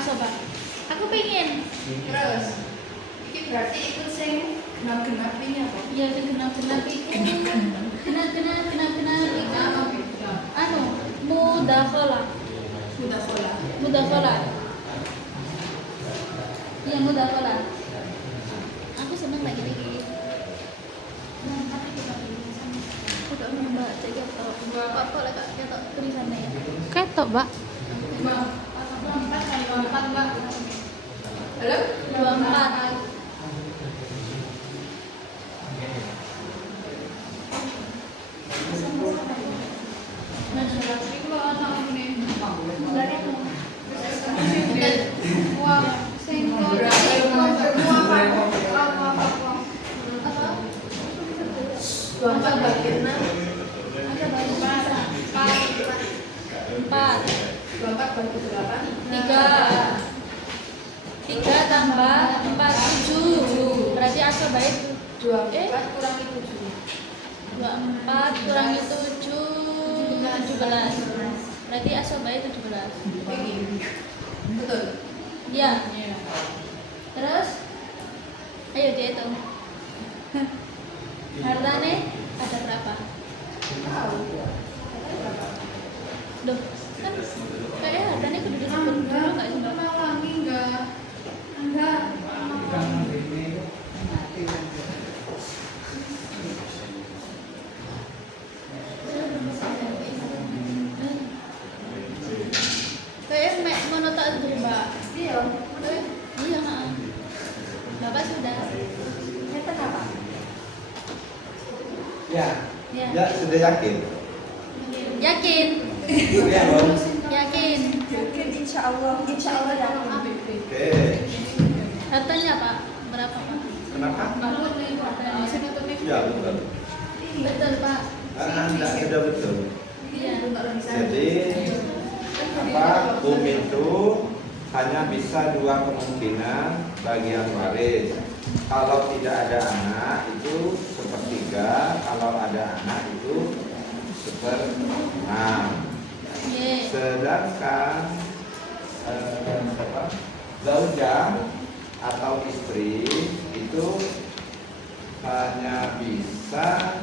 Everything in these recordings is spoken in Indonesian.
Coba. Aku pengen. Terus, ini berarti ikut sing genap-genap ini apa? Iya, sing genap-genap itu. Genap-genap itu. Anu, mudakhalah. Mudakhalah. Iya, mudakhalah. Aku seneng lagi dikit. Tapi kita aku tak mau baca gitu. Apa lek ketok tulisannya ya? Ketok, Mbak. 24 Mbak. Halo? 24. Tiga tambah 4 7. Berarti asal baik 24 kurangi 7. 24 kurangi 7 17. Berarti asal baik 17. Betul. Iya. Terus ayo dihitung. Hartanya ada berapa? Tahu. Duh, kan kayaknya hartanya kudu disebut dulu nggak sih Mbak? Malangi enggak. Kayaknya mek monotok itu Mbak. Iya. Iya, heeh. Bapak sudah. Nyata apa? Ya, Ya. ya sudah yakin. Yakin. Ya, Bang. Yakin. Yakin insya Allah yakin. Oke. Hartanya Pak berapa Pak? Kenapa? Ya, betul. Betul Pak. Enggak sudah betul. Iya. Jadi bumi itu hanya bisa dua kemungkinan bagian waris. Kalau tidak ada anak itu sepertiga, kalau ada anak itu seperenam. Sedangkan zaujah atau istri itu hanya bisa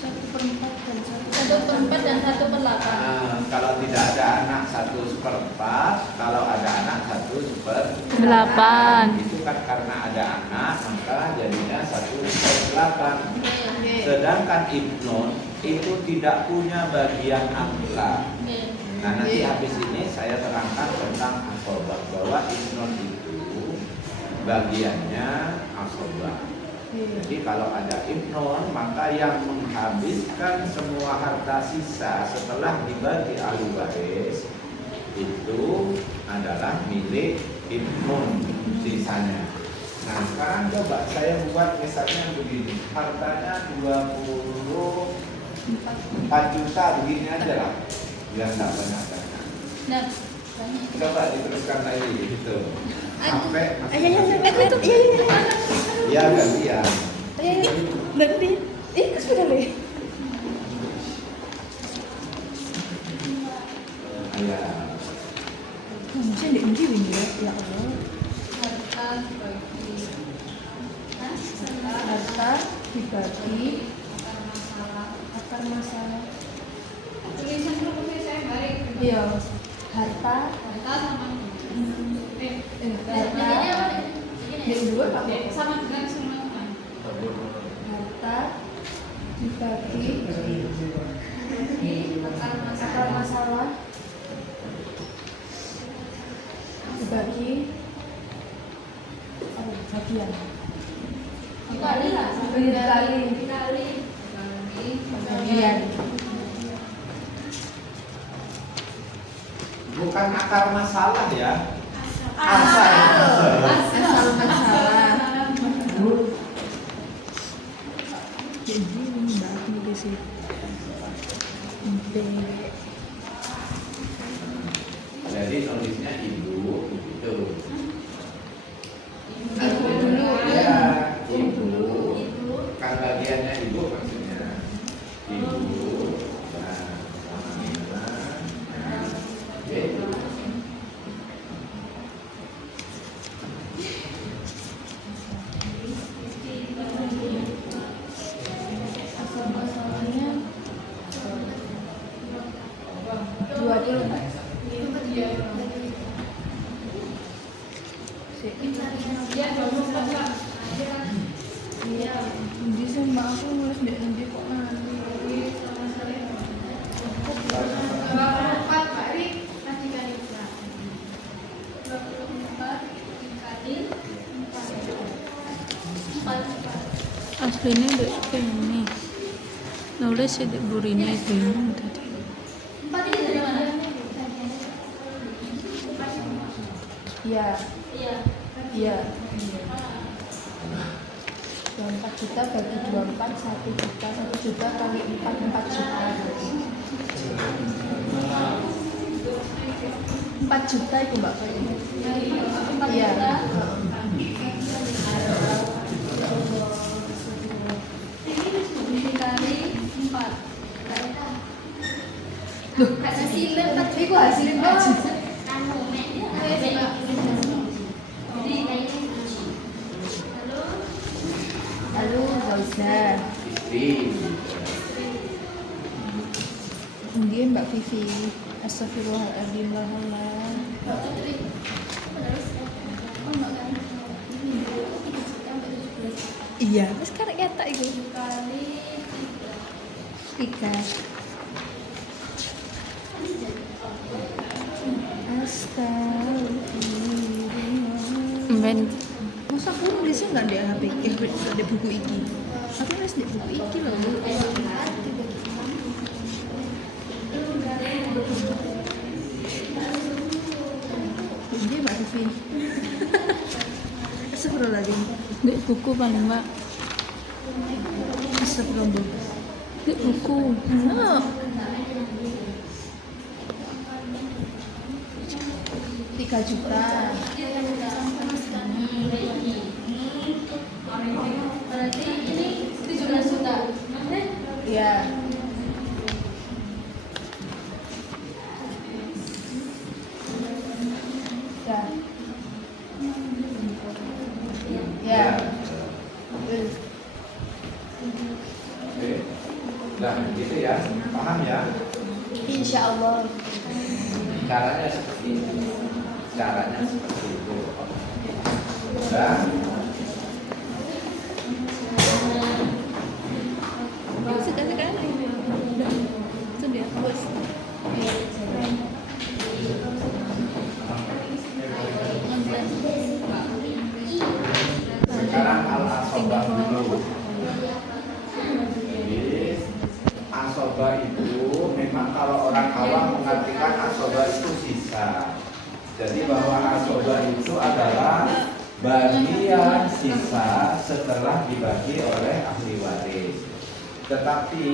1/4 dan 1/8. kalau tidak ada anak 1/4, kalau ada anak 8. itu kan karena ada anak maka jadinya 1/8. Sedangkan ibnun itu tidak punya bagian akhlak. Nah nanti habis ini saya terangkan tentang asobah, bahwa ibnun itu bagiannya asobah. Jadi kalau ada ibnun maka yang menghabiskan semua harta sisa setelah dibagi ahli waris itu adalah milik ibnun sisanya. Nah sekarang coba saya buat misalnya begini, hartanya 24 juta begini aja lah, biar tidak banyak-banyak. Nah, Coba diteruskan lagi gitu sampai ya gantian. Sudah deh. Ya. Mungkin di ini ya Allah. Harta dibagi akar masalah. tulisan dulu saya balik. Iya. Harta sama harta yang dua apa? sama dengan semua. Harta dibagi akar masalah dibagi bagian Dikali lah. dikali bagian Bukan akar masalah ya. asal masalah Jadi nulisnya ibu begitu. Ibu dulu Ya, ibu kan bagian bagiannya ibu maksudnya. Ibu. Nah, oke. Asal-asalnya 20. Bisa mbak aku nulis dek nanti kok nanti. Aslinya dek ini. Nulis sih dek burine bingung tadi. Iya. Iya. 24 juta bagi 24 1 juta 1 juta kali 4 juta 4 juta itu mbak iya dikali 4 loh hasilnya 4 itu hasilnya 4 juta halo Zauza kemudian Mbak Vivi astagfirullahaladzim iya terus karek kata itu kali 3 astagfirullah ben masa aku nulisnya nggak di HP nggak di buku iki aku nulis di buku iki loh ini Mbak Vivi astagfirullahaladzim di buku paling mbak astagfirullah di buku 3 juta berarti ini 17 juta iya ya Oke. Nah, gitu ya. Paham ya? insya Allah Caranya seperti itu. Caranya seperti itu. Dan sekali-kali sudah bos sekarang al-asobah dulu. Jadi asobah itu memang kalau orang awam mengartikan asobah itu sisa. Jadi bahwa asobah itu adalah bagian sisa setelah dibagi oleh ahli waris. Tetapi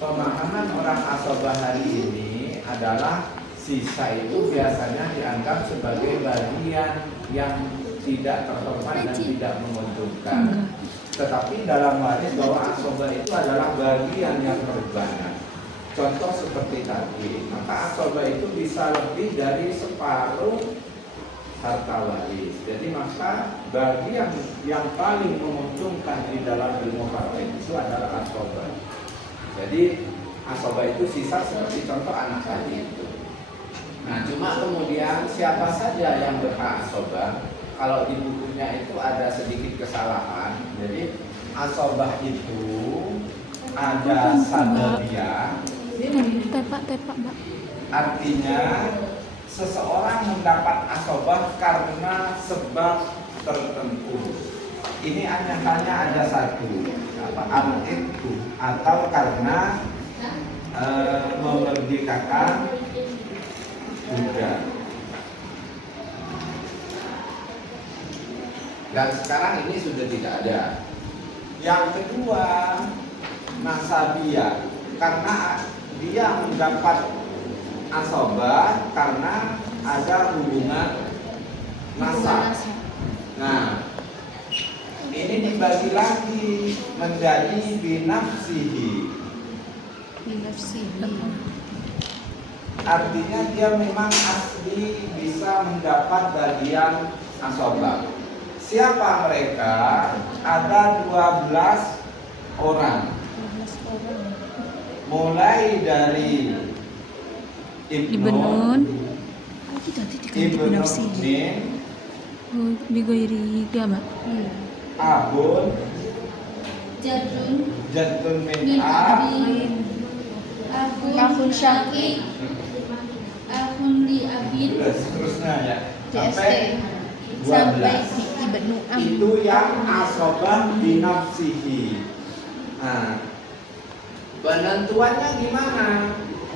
pemahaman orang asobah hari ini adalah sisa itu biasanya dianggap sebagai bagian yang tidak terhormat dan tidak menguntungkan. Tetapi dalam waris bahwa asobah itu adalah bagian yang terbanyak. Contoh seperti tadi, maka asobah itu bisa lebih dari separuh harta waris. Jadi maka bagian yang paling menguntungkan di dalam ilmu fikih itu adalah asobah. Jadi asobah itu sisa seperti contoh anak tadi itu. Nah, cuma kemudian siapa saja yang berhak asobah? Kalau di bukunya itu ada sedikit kesalahan. Jadi asobah itu ada sababiyah. tepak mbak Artinya seseorang mendapat asobah karena sebab tertentu. Ini hanya ada satu, al-itqu, atau karena memerdekakan budak. Dan sekarang ini sudah tidak ada. Yang kedua, nasabiyah, karena dia mendapat asobah karena ada hubungan nasab. Nah, ini dibagi lagi menjadi binafsihi. Artinya dia memang asli bisa mendapat bagian asobah. Siapa mereka? Ada 12 orang. Mulai dari Ibnun, Ibnu Nin, Bigoiri Gama. Abun, Jadun, Jadun bin bin A, Abin, Akun Syaki. Akun di Abin, seterusnya ya. JST, Sampai sampai di Ibnu Am. itu yang asobah binafsihi. Nah, penentuannya gimana?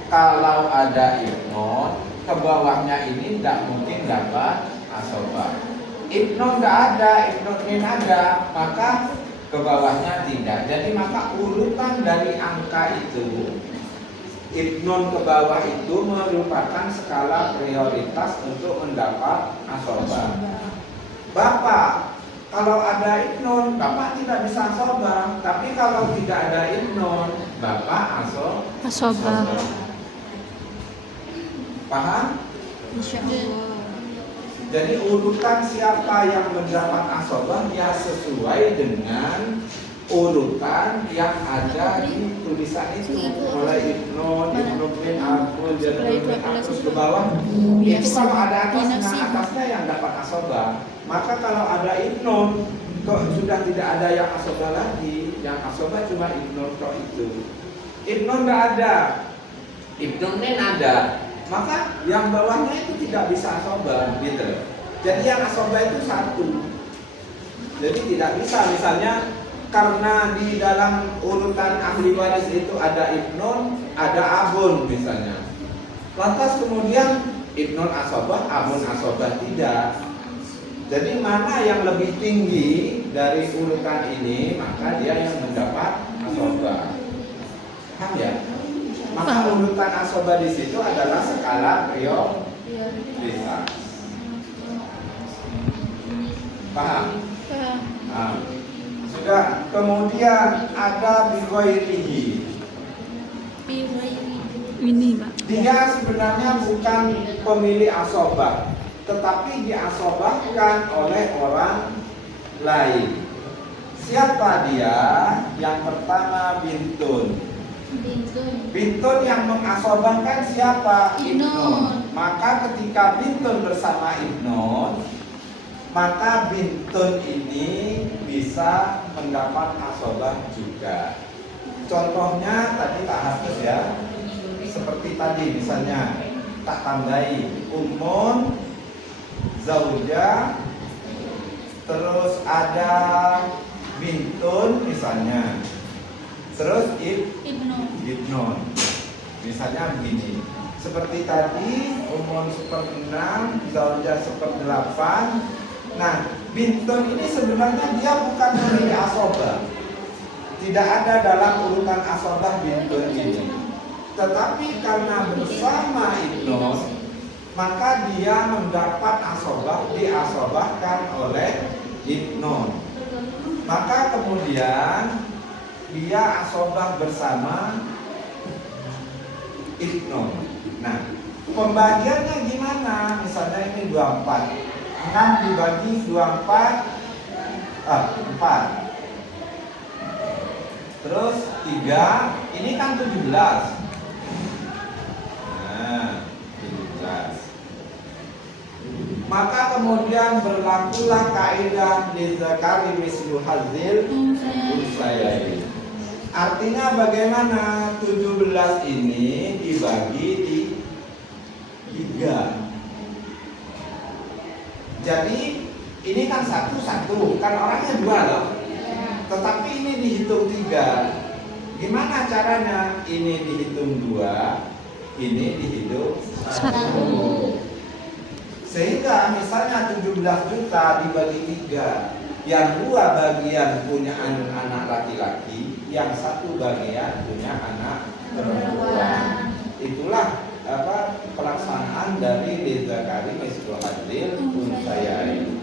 Kalau ada ibnon, ke bawahnya ini tidak mungkin dapat asobah. Ibnon tidak ada, ibnon min ada, maka ke bawahnya tidak. Jadi maka urutan dari angka itu, ibnon ke bawah itu merupakan skala prioritas untuk mendapat asobah. Bapak, kalau ada ibnon, Bapak tidak bisa asobah. Tapi kalau tidak ada ibnon, Bapak Asobah. Paham? Insya Allah. Jadi urutan siapa yang mendapat asobah ya sesuai dengan urutan yang ada di tulisan itu. Mulai ibnon, ibnu bin Abun, jadun bin Abun ke bawah. Itu kalau ada atasnya yang dapat asobah. Maka kalau ada ibnon, kok sudah tidak ada yang asobah lagi. Yang asobah cuma ibnon kok itu. Ibnon tidak ada, ibnu nin ada. Maka yang bawahnya itu tidak bisa asobah, gitu. Jadi yang asobah itu satu. Jadi tidak bisa, misalnya karena di dalam urutan ahli waris itu ada ibnun, ada abun misalnya. Lantas kemudian ibnun asobah, abun asobah tidak. Jadi mana yang lebih tinggi dari urutan ini, maka dia yang mendapat asobah. Paham ya? Maka urutan asobah di situ adalah skala prioritas. Paham? Nah, sudah. Kemudian ada bigoirihi. Ini, Pak. Dia sebenarnya bukan pemilik asobah, tetapi diasobahkan oleh orang lain. Siapa dia? Yang pertama bintun. Bintun yang mengasobahkan siapa? Ibnun. Maka ketika bintun bersama ibnun, maka bintun ini bisa mendapat asobah juga. Contohnya tadi tak hapus ya. Seperti tadi misalnya tak tambahi ummun, zaujah, terus ada bintun misalnya. Terus ibnun. Misalnya begini. Seperti tadi umum 1/6, zaujah 1/8. Nah, bintun ini sebenarnya dia bukan pemilik asobah. Tidak ada dalam urutan asobah bintun ini. Tetapi karena bersama ibnun, maka dia mendapat asobah, diasobahkan oleh ibnun. Maka kemudian dia asobah bersama ibnun. Nah, pembagiannya gimana? Misalnya ini 24. 6 dibagi 24 4. Terus 3, ini kan 17. Nah, 17. Maka kemudian berlakulah kaidah lidzakari mislu hadzil unsayain. Artinya bagaimana 17 ini dibagi di 3. Jadi ini kan satu, kan orangnya 2 loh. Tetapi ini dihitung 3. Gimana caranya? Ini dihitung 2, ini dihitung 1. Sehingga misalnya 17 juta dibagi 3. Yang 2 bagian punya anak laki-laki, yang 1 bagian punya anak perempuan. Itulah pelaksanaan dari lidzakari mislu hadzil unsayain.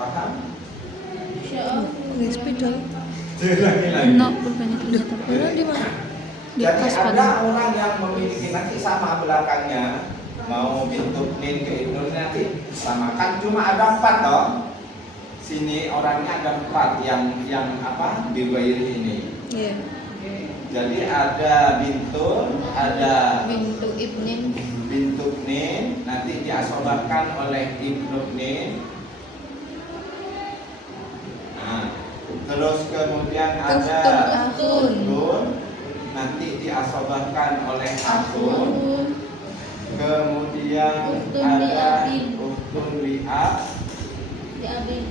Paham? Insya Allah. Hospital. Lagi. No, pulpennya ternyata. Padahal di mana? Di Jadi pas ada pada. orang yang memiliki nanti sama belakangnya mau bentuk nin ke Ibnu nanti samakan cuma ada 4 toh. Sini orangnya ada 4 yang apa di Wairi ini. Iya. Jadi ada bintun, ada Bintu Ibnin. bintuk nin, nanti diasobahkan oleh Ibnu nin. Nah, terus kemudian ada Akhun. uhtun, nanti diasobahkan oleh akhun. Kemudian Uhtun ada li'abin. uhtun li'ab, Di abin.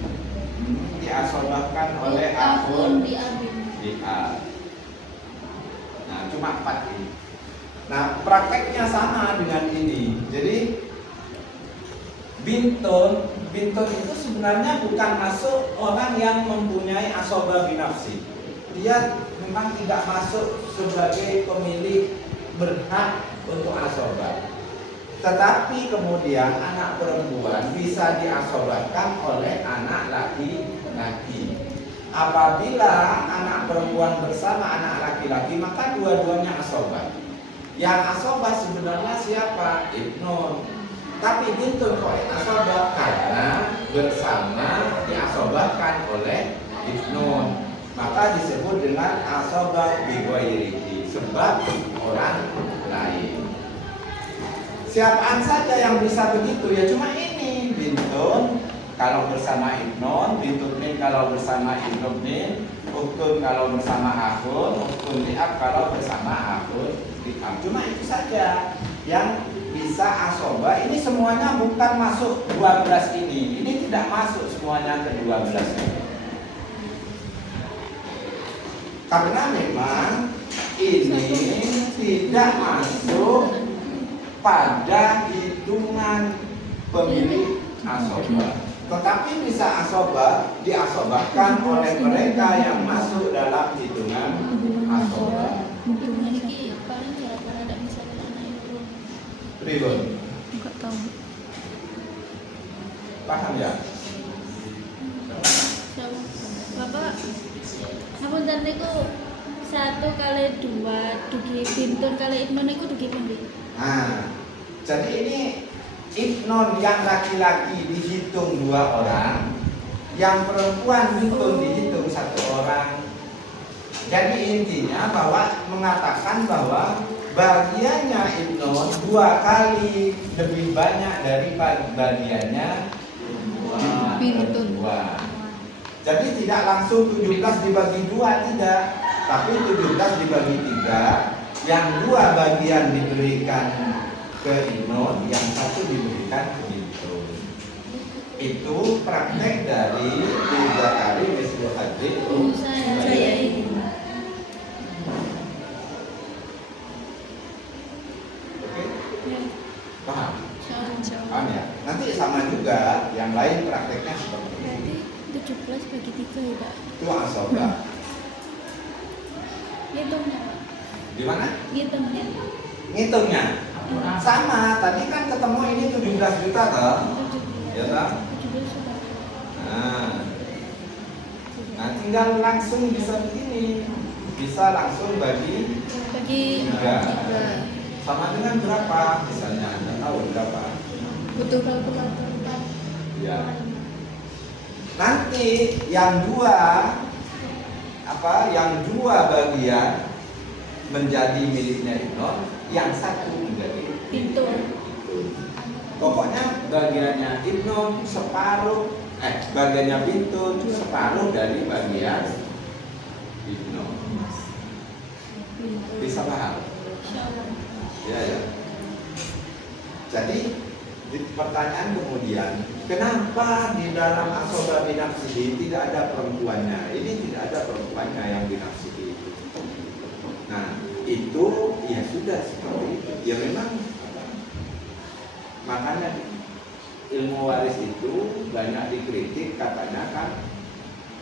diasobahkan oleh Akhun akhun di abin. li'ab. Nah, cuma 4 ini. Nah, prakteknya sama dengan ini. Jadi bintun itu sebenarnya bukan masuk orang yang mempunyai asobah binafsi. Dia memang tidak masuk sebagai pemilik berhak untuk asobah. Tetapi kemudian anak perempuan bisa diasobahkan oleh anak laki-laki. Apabila anak perempuan bersama anak laki-laki, maka dua-duanya asobah. Yang asobah sebenarnya siapa? Ibnu. Tapi bintun kok asobah karena bersama diasobahkan oleh Ibnu. Maka disebut dengan asobah bighairihi, sebab orang lain. Siapaan saja yang bisa begitu ya cuma ini bintun kalau bersama Ibnu, bintun nin kalau bersama Ibnu nin, uhtun kalau bersama akhun, uhtun li'ab kalau bersama akhun li'ab. Cuma itu saja yang bisa asobah. Ini semuanya bukan masuk 12 ini. Ini tidak masuk semuanya ke 12 ini. Karena memang ini tidak masuk pada hitungan pemilik asobah. Tetapi bisa asobah diasobahkan oleh mereka yang masuk dalam hitungan asobah. Mungkin ini paling kira-kira ada misalnya anak itu. Ribut, Enggak tahu. paham ya? Siapa? Bapak, namun tadi ku 1 kali 2 dugi bintun kali Ibnu niku dugi pindi. Nah, jadi ini Ibnu yang laki-laki dihitung 2 orang, yang perempuan dihitung 1 orang. Jadi intinya bahwa mengatakan bahwa bagiannya Ibnu 2 kali lebih banyak dari bagiannya Bintun. perempuan. Jadi tidak langsung 17 dibagi 2, tidak, tapi 17 dibagi 3. Yang 2 bagian diberikan ke Ibnu, yang 1 diberikan ke Bintun. Itu praktek dari Zakari Mislu Hadid. Saya ini. Oke, Ya, paham? insya Allah. Paham ya? Nanti sama juga yang lain prakteknya seperti Berarti ini. 17 bagi 3 ya Pak? Itu asobah. Hitungnya Pak? Di mana? Hitungnya. Ngitungnya sama. Tadi kan ketemu ini 17 juta toh? Ya toh? 17 sudah. Nah, tinggal langsung bisa begini. Bisa langsung bagi Bagi 3. 3. Sama dengan berapa? Misalnya Anda tahu berapa? Butuh kalkulator. Ya. Nanti yang 2 yang 2 bagian menjadi miliknya Ibnu, yang 1 menjadi Bintun. Pokoknya bagiannya Ibnu separuh, bagiannya Bintun separuh dari bagian Ibnu. Bisa paham? Insya Allah. Ya. Jadi pertanyaan kemudian, kenapa di dalam asobah binafsihi tidak ada perempuannya? Ini tidak ada perempuannya yang binafsihi. Nah, itu ya sudah seperti itu. Ya memang makanya ilmu waris itu banyak dikritik, katanya kan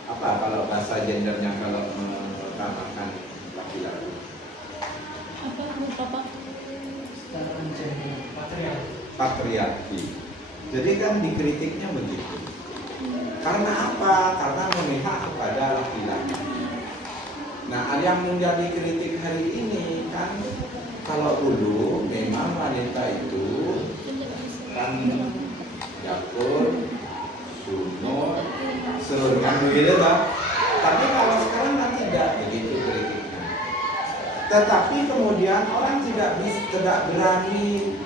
apa kalau bahasa gendernya kalau mengutamakan laki-laki. Apa lupa Pak? Patriarki. Jadi kan dikritiknya begitu. Karena apa? Karena memihak kepada laki-laki. Nah, yang menjadi kritik hari ini kan, kalau dulu memang wanita itu kan Yakult, Sunur, kan begitu kan? Tapi kalau sekarang kan tidak begitu kritiknya. Tetapi kemudian orang tidak berani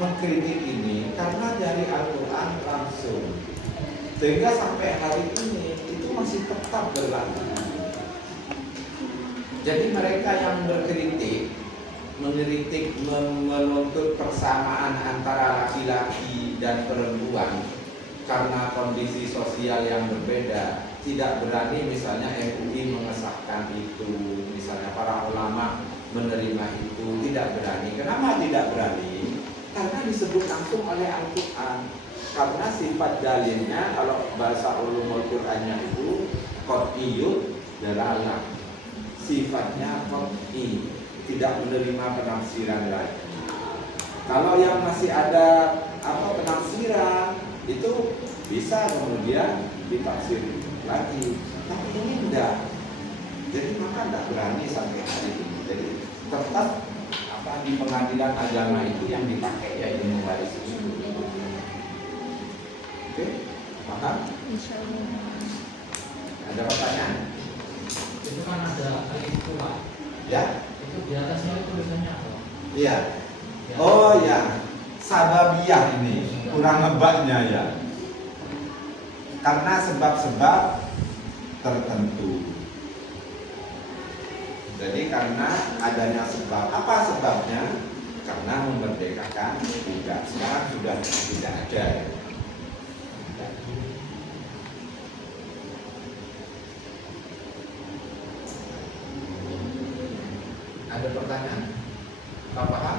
mengkritik ini karena dari Al-Quran langsung. Sehingga sampai hari ini itu masih tetap berlaku. Jadi mereka yang mengkritik, menuntut persamaan antara laki-laki dan perempuan karena kondisi sosial yang berbeda, tidak berani misalnya MUI mengesahkan itu, misalnya para ulama menerima itu, tidak berani. Kenapa tidak berani? Karena disebut langsung oleh Al-Quran. Karena sifat dalilnya kalau bahasa ulumul Qur'annya itu qat'iyut dalalah. Sifatnya qat'i, tidak menerima penafsiran lagi. Kalau yang masih ada penafsiran itu bisa kemudian ditafsir lagi. Tapi ini enggak. Jadi maka enggak berani sampai hari ini. Jadi tetap di pengadilan agama itu yang dipakai yaitu waris itu. Oke, paham? Insyaallah. Ada pertanyaan? Itu kan ada alif itu Pak. Ya? Itu di atasnya itu tulisannya apa? Iya. Oh ya, sababiyah ini kurang nebaknya ya. Karena sebab-sebab tertentu. Jadi karena adanya sebab. Apa sebabnya? Karena memerdekakan budak. Sekarang sudah tidak ada. Ada pertanyaan? Apa paham?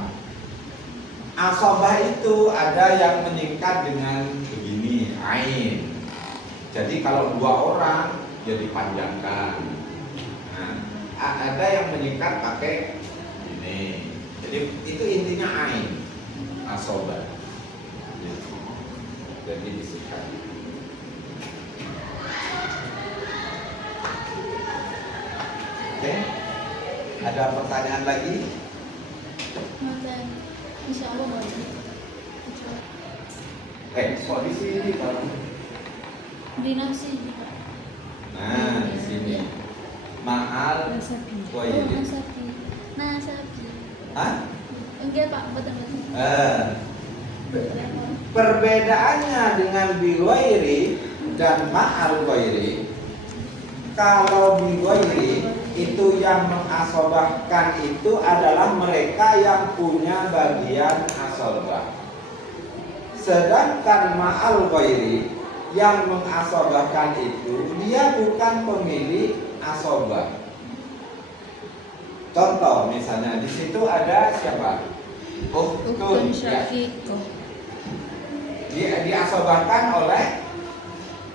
Asobah itu ada yang meningkat dengan begini, ain. Jadi kalau 2 orang jadi panjangkan. Nah, ada yang meningkat pakai ini. Jadi itu intinya ain, asobah. Jadi disikat. Oke. Ada pertanyaan lagi? Makan. Insyaallah mau. Kok di sini kalau Di nasi. nah di sini mahal Nasabi. Oh, iya. Nasabi. Nasabi. Hah? Enggak Pak, betul-betul. Perbedaannya dengan biwairi dan ma'al ghairi, kalau biwairi itu yang mengasobahkan itu adalah mereka yang punya bagian asobah. Sedangkan ma'al ghairi yang mengasobahkan itu dia bukan pemilik asobah. Contoh misalnya di situ ada siapa? Ukhtun Ya. syaqiqah. Diasobahkan oleh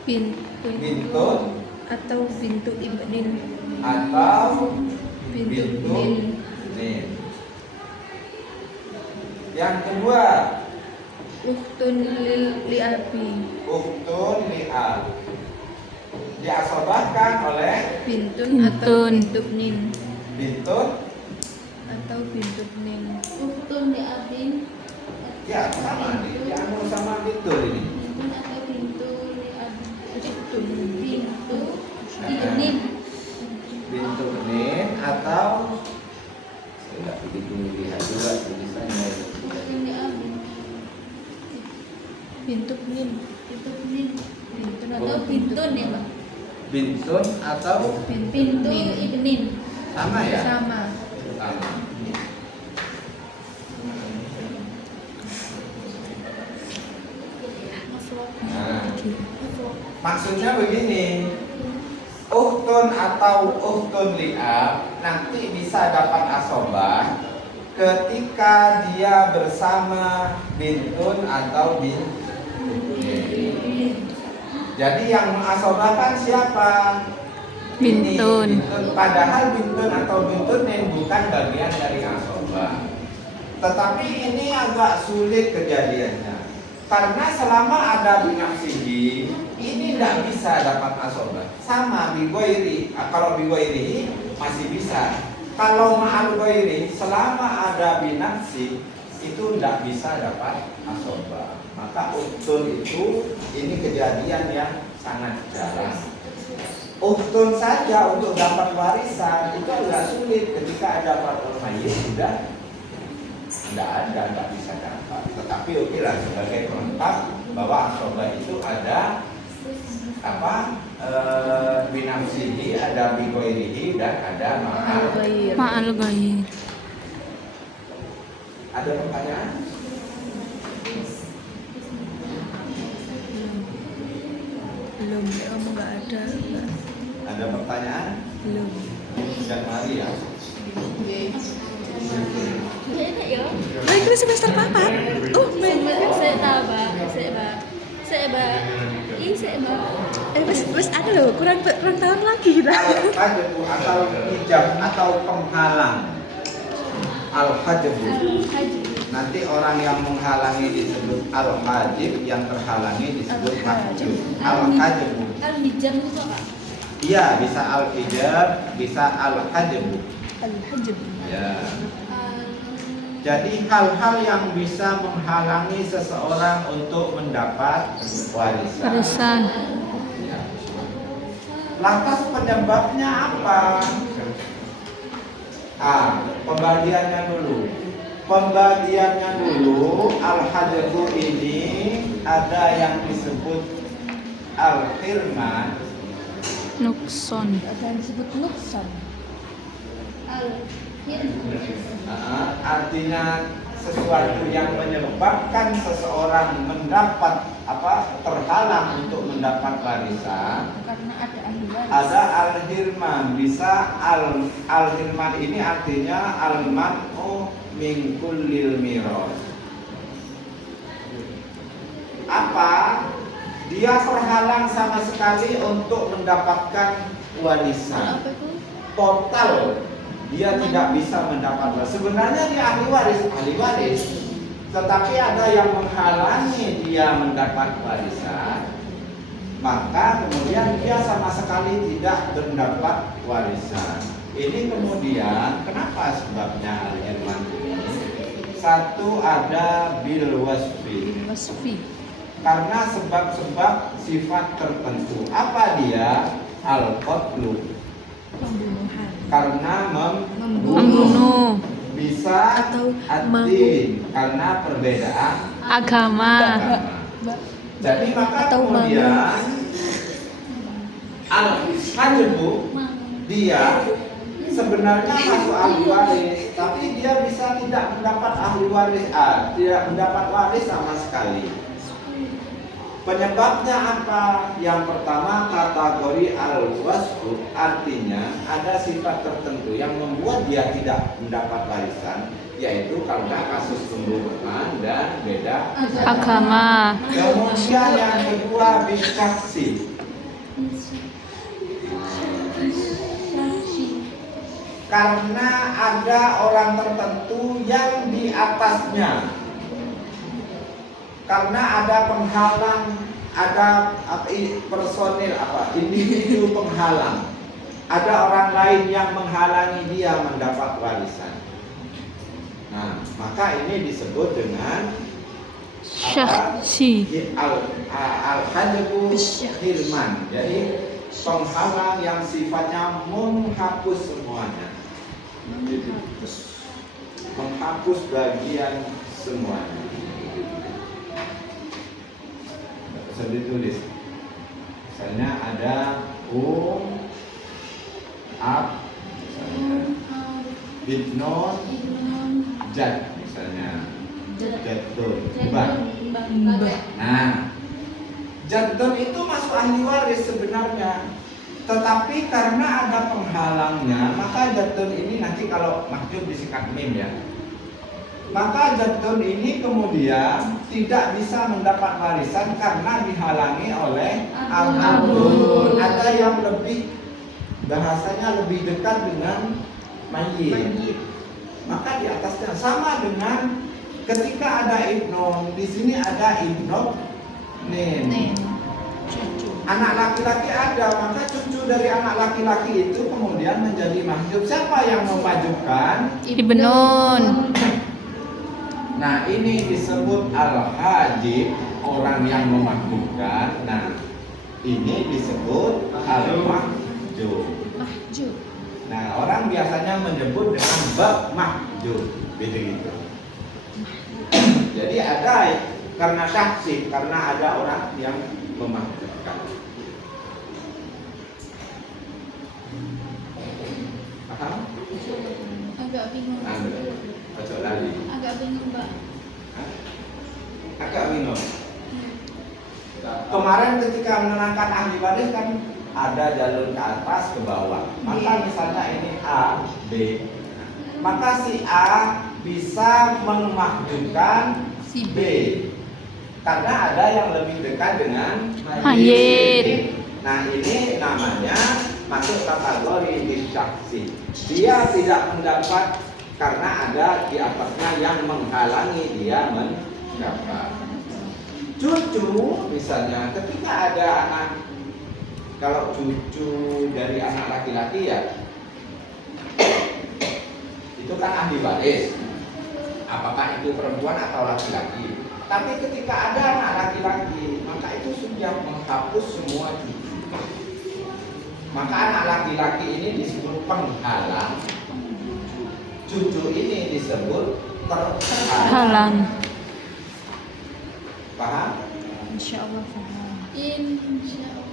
Bintun atau bintu ibnin atau bintu bintu ibnin. nin. Yang kedua, Ukhtun li abi. uktun li'al, diasobahkan oleh Bintun atau bintu ibnin bintun. atau bintu ibnin. Ukhtun li abin. Ya sama nih, diambil sama bintun ini. Bintun atau bintu li abin. Bintu ibnin. Bintu nin atau saya nggak begitu lihat juga tulisannya. Ukhtun li abin. Bintu ibnin. Bintu ibnin. Bintun atau bintun ya Pak? Bintun atau Bintu ibnin. sama ya? Sama. Sama. Nah, maksudnya begini, uhtun atau uhtun li'ab nanti bisa dapat asobah ketika dia bersama bintun atau bintin. Jadi yang mengasobahkan siapa? Bintun. Ini, bintun. Padahal bintun atau bintunin bukan bagian dari asobah. Tetapi ini agak sulit kejadiannya. Karena selama ada binafsihi, ini tidak bisa dapat asobah. Sama bigoiri, kalau bigoiri masih bisa. Kalau ma'al goiri selama ada binafsi itu tidak bisa dapat asobah. Maka uktun itu ini kejadian yang sangat jarang. Uktun saja untuk dapat warisan itu agak sulit ketika ada faktor mayit sudah tidak bisa dapat. Tetapi oke lah sebagai pelengkap bahwa asobah itu ada binafsihi, ada bigoirihi, dan ada Ma'al ghair. Ada pertanyaan? Belum, kamu nggak ada. Ada pertanyaan? Belum. Dan mari ya. Baik, ini semester papat. Oh, Mas ada loh, kurang tahun lagi kita. Al-hajbu atau hijab atau penghalang. Al-hajbu. Nanti orang yang menghalangi disebut al-hajib, yang terhalangi disebut mahjub. Al-hajbu. Al-hijab itu apa? Iya, bisa al-hijab, bisa al-hajbu. Al-hajb. Ya. Jadi hal-hal yang bisa menghalangi seseorang untuk mendapat warisan. Ya. Lantas penyebabnya apa? Pembagiannya dulu. Al-hajbu ini ada yang disebut al-hirman. Nukson. Ada yang disebut nuksan. Artinya sesuatu yang menyebabkan seseorang mendapat terhalang untuk mendapat warisan. Karena ada ahli waris. Ada al-hirman, bisa al-hirman ini artinya al-man'u min kullil miras. Dia terhalang sama sekali untuk mendapatkan warisan. Total dia tidak bisa mendapat warisan. Sebenarnya dia ahli waris, tetapi ada yang menghalangi dia mendapat warisan. Maka kemudian dia sama sekali tidak mendapat warisan. Ini kemudian kenapa sebabnya al-hirman ini? Satu ada bil wasfi. Karena sebab-sebab sifat tertentu. Apa dia? Al-qatlu. Pembunuhan. Karena Membunuh. Bisa Atau ad-din, karena perbedaan Agama. Jadi maka Atau kemudian al-hajbu dia sebenarnya masuk ahli waris, tapi dia bisa tidak mendapat ahli waris, tidak mendapat waris sama sekali. Penyebabnya apa? Yang pertama kategori al-wasfu, artinya ada sifat tertentu yang membuat dia tidak mendapat warisan, yaitu karena kasus pembunuhan dan beda Agama. Kemudian yang kedua bisaksi. Karena ada orang tertentu yang di atasnya. Karena ada penghalang, ada personil individu penghalang. Ada orang lain yang menghalangi dia mendapat warisan. Nah, maka ini disebut dengan Syaksi. al-hajbu hirman. Jadi penghalang yang sifatnya menghapus semuanya. Menghapus bagian semuanya. Bisa ditulis. Misalnya ada misalnya bitnon jad, misalnya jadun Nah, jadun itu masuk ahli waris sebenarnya, tetapi karena ada penghalangnya, maka jadun ini nanti kalau mahjub disikat mim ya, maka jadun ini kemudian tidak bisa mendapat warisan karena dihalangi oleh al-abdun. Ada yang lebih bahasanya lebih dekat dengan mayit. Maka di atasnya sama dengan ketika ada ibnon, di sini ada ibnon nin. anak laki-laki ada, maka cucu dari anak laki-laki itu kemudian menjadi mahjub. Siapa yang memajubkan? Ibn Nun. Nah, ini disebut al-hajib, orang yang memahjubkan. Nah, ini disebut al-mahjub. Mahjub. Nah, orang biasanya menyebut dengan bab mahjub, gitu. Jadi ada karena taksib, karena ada orang yang memahjubkan. Paham? Agak bingung. Ojo lali. Agak bingung, Mbak. Hah? Agak bingung. Kemarin ketika menerangkan ahli waris kan ada jalur ke atas ke bawah. Maka misalnya ini A, B. Maka si A bisa memahjubkan si B. Karena ada yang lebih dekat dengan Mayyit. Nah, ini namanya masuk kategori distraksi. Dia tidak mendapat karena ada di atasnya yang menghalangi dia mendapat. Cucu misalnya ketika ada anak, kalau cucu dari anak laki-laki ya itu kan ahli waris, apakah itu perempuan atau laki-laki. Tapi ketika ada anak laki-laki, maka itu sudah menghapus semua cucu. Maka anak laki-laki ini disebut penghalang, cucu ini disebut terhalang. Paham? Insya Allah paham. Insya Allah.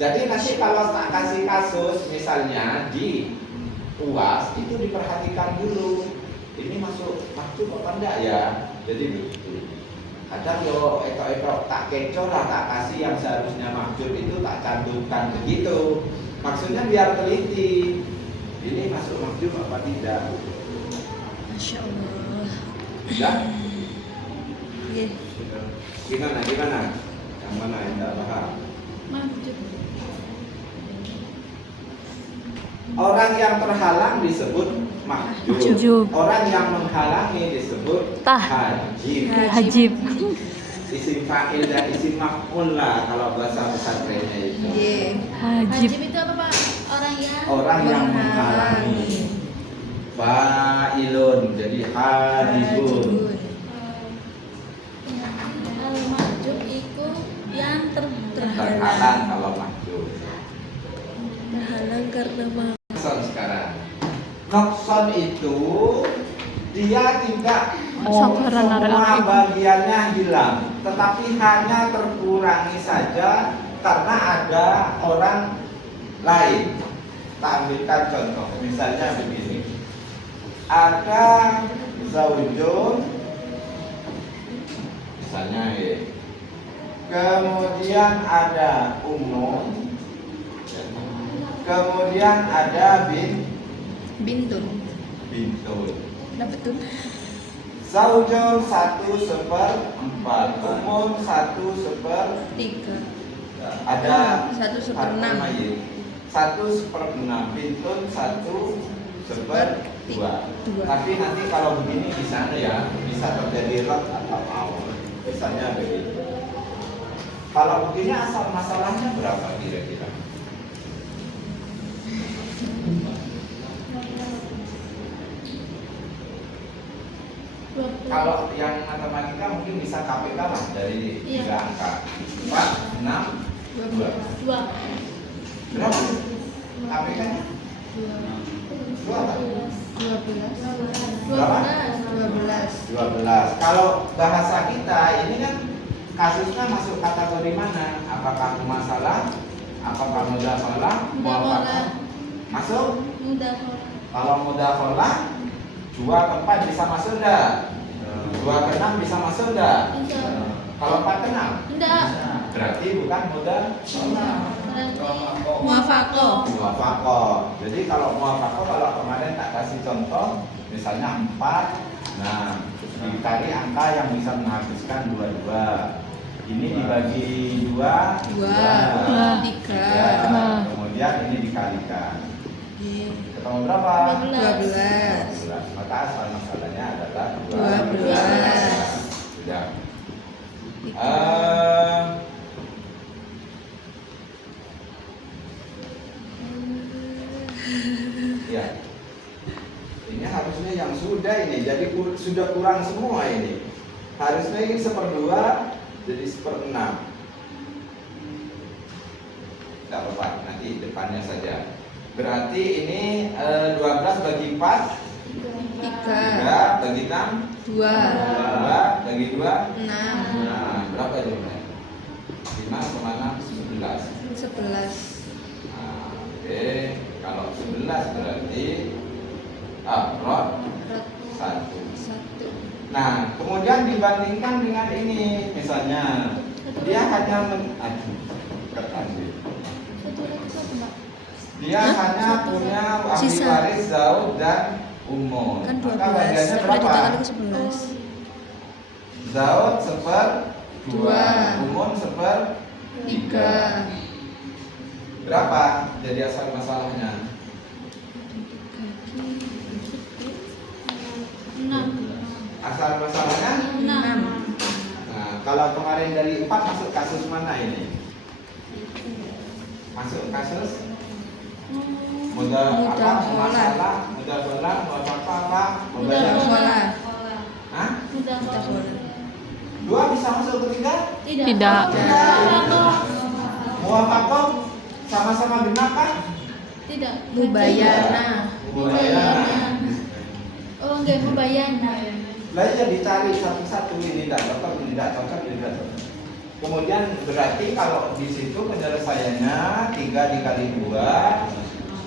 Jadi nanti kalau tak kasih kasus misalnya di UAS itu diperhatikan dulu, ini masuk mahjub apa enggak ya. Jadi begitu. Kadang yo etok-etok tak kecoh lah, tak kasih yang seharusnya mahjub itu tak cantumkan begitu. Maksudnya biar teliti, ini masuk mahjub apa tidak. Masya Allah. Ya? Iya. Gimana? Yang mana yang tidak paham? Mahjub. Orang yang terhalang disebut mahjub. Mahjub. Orang yang menghalangi disebut hajib. Hajib. Isim fa'il dan isim maf'ul lah kalau bahasa pesantrennya itu. Iya. Hajib. Hajib itu apa, Pak? Orang yang menghalangi. Fa'ilun jadi hajibun. Al-mahjub itu yang Terhalang kalau mahjub. Terhalang karena Nokson sekarang. Nokson itu dia tidak semua bagiannya hilang, tetapi hanya terkurangi saja karena ada orang lain. Tak ambilkan contoh, misalnya begini. Ada zaujun, misalnya ya. Kemudian ada umum, kemudian ada bintun. bintun. Dapat tuh. Zaujun 1/4, umum 1/3. 3. Ada 1/6. 1/6, bintun 1/2. Tapi nanti kalau begini di sana ya bisa terjadi rot atau awal. Misalnya begitu. Kalau begini asal masalahnya berapa kira-kira? Kalau yang matematika mungkin bisa KPK lah dari 3 angka. 4, 6, 2. 2. Berapa? KPK-nya? 2 apa? 12. Kalau bahasa kita ini kan kasusnya masuk kategori mana? Apakah masalah? Apakah mudakhalah? Muwafaqah? Masuk? Kalau mudakhalah 2 ke 4 bisa masuk enggak? 2 ke 6 bisa masuk enggak? Kalau 4 ke 6? Enggak. Berarti bukan mudakhalah. Muwafaqah. Jadi kalau muwafaqah, kalau kemarin tak kasih contoh, misalnya 4, nah dicari angka yang bisa menghabiskan 22. Ini dibagi 2, 3. Kemudian ini dikalikan. Ketemu berapa? 12. Maka asal masalahnya adalah 12. Sudah. Ya. Ini harusnya yang sudah ini, jadi sudah kurang semua ini. Harusnya ini 1/2 jadi 1/6. Tidak apa-apa, nanti depannya saja. Berarti ini 12 bagi 4 3 bagi 6 2 bagi 2 6 Nah, berapa jumlahnya? 5 sama 6 11. 11 Nah, oke, kalau 11 berarti rot 1. Nah, kemudian dibandingkan dengan ini, misalnya dia hanya Satu lagi satu mbak. dia hanya punya ahli Sisa. waris Zaud dan Ummun. kan Maka 12 bagiannya sampai berapa? ditambah lagi 11 Zaud 1/2, Ummun 1/3. Berapa jadi asal masalahnya? 6. Asal masalahnya? 6. Nah, kalau kemarin dari 4 masuk kasus mana ini? Masuk kasus mudah apa? Masalah, mudah bola, apa? Membayar. Bola. Hah? Mudah Kita kok. boleh 2 bisa masuk ketiga? Tidak. Muwafakoh sama-sama genap kan? Tidak. Mubayana Oh enggak mubayana. Lalu ya dicari satu-satu, ini tidak cocok, ini tidak cocok, ini tidak cocok. Kemudian berarti kalau di situ penyelesaiannya 3 dikali 2.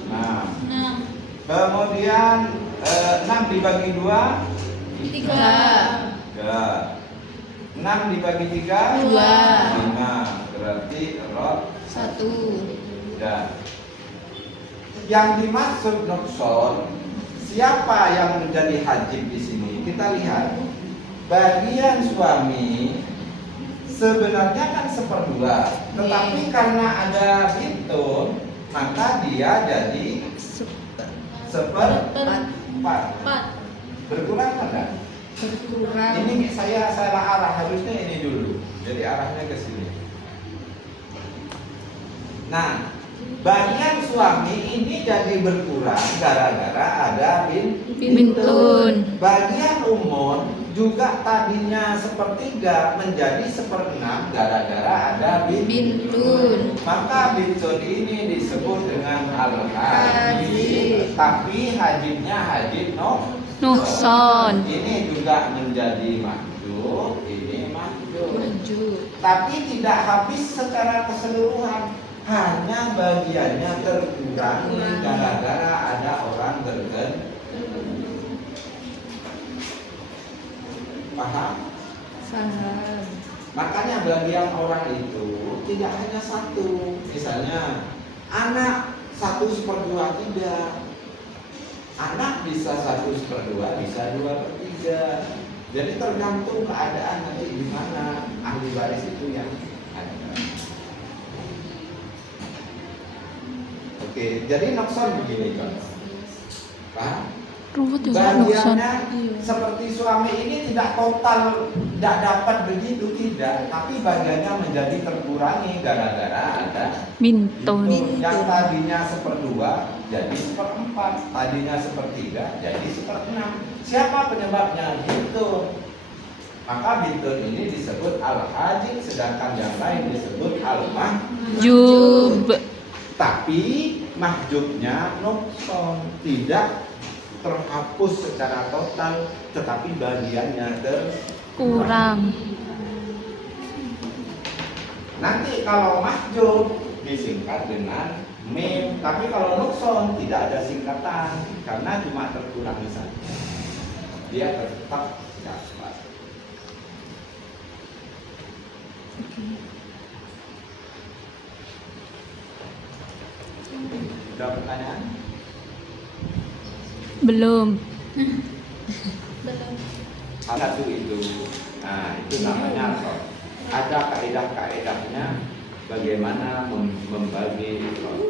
Nah, 6. kemudian 6 dibagi 2 3. 6 dibagi 3 2. 5. Berarti rot 1 dan yang dimaksud nukson, siapa yang menjadi hajib di sini? Kita lihat bagian suami sebenarnya kan 1/2, tetapi karena ada bintun maka dia jadi 1/4. 4. Berkurang kan? berkurang Ini saya salah arah, harusnya ini dulu. Jadi arahnya ke sini. Nah, bagian suami ini jadi berkurang gara-gara ada bintun Bagian umum juga tadinya 1/3 menjadi 1/6 gara-gara ada bintun Maka bintun ini disebut dengan al-hajib. Tapi hajibnya hajib Nukson. Ini juga menjadi mahjub, ini mahjub. maju Tapi tidak habis secara keseluruhan, hanya bagiannya terkurangi gara-gara ada orang bergen. Paham? paham Makanya bagian orang itu tidak hanya satu. Misalnya anak 1/2 tidak. Anak bisa 1/2, bisa 2/3. Jadi tergantung keadaan nanti di mana ahli waris itu yang ada. Oke, jadi nokson begini kan, paham? Ruwet juga nukson. Bagiannya seperti suami ini tidak total, tidak dapat begitu, tidak. Tapi bagiannya menjadi terkurangi gara-gara ada Bintun. yang tadinya 1/2 jadi 1/4, tadinya 1/3 jadi 1/6. Siapa penyebabnya? Bintun. Maka bintun ini disebut al-hajib, sedangkan yang lain disebut al-mahjub. Tapi mahjubnya nukson, tidak terhapus secara total, tetapi bagiannya Kurang. Nanti kalau mahjub disingkat dengan mim, tapi kalau nukson tidak ada singkatan karena cuma terkurang saja. Dia tetap dapat. Ada pertanyaan? Belum. Satu itu, nah itu namanya rot. Ada kaedah-kaedahnya bagaimana membagi rot.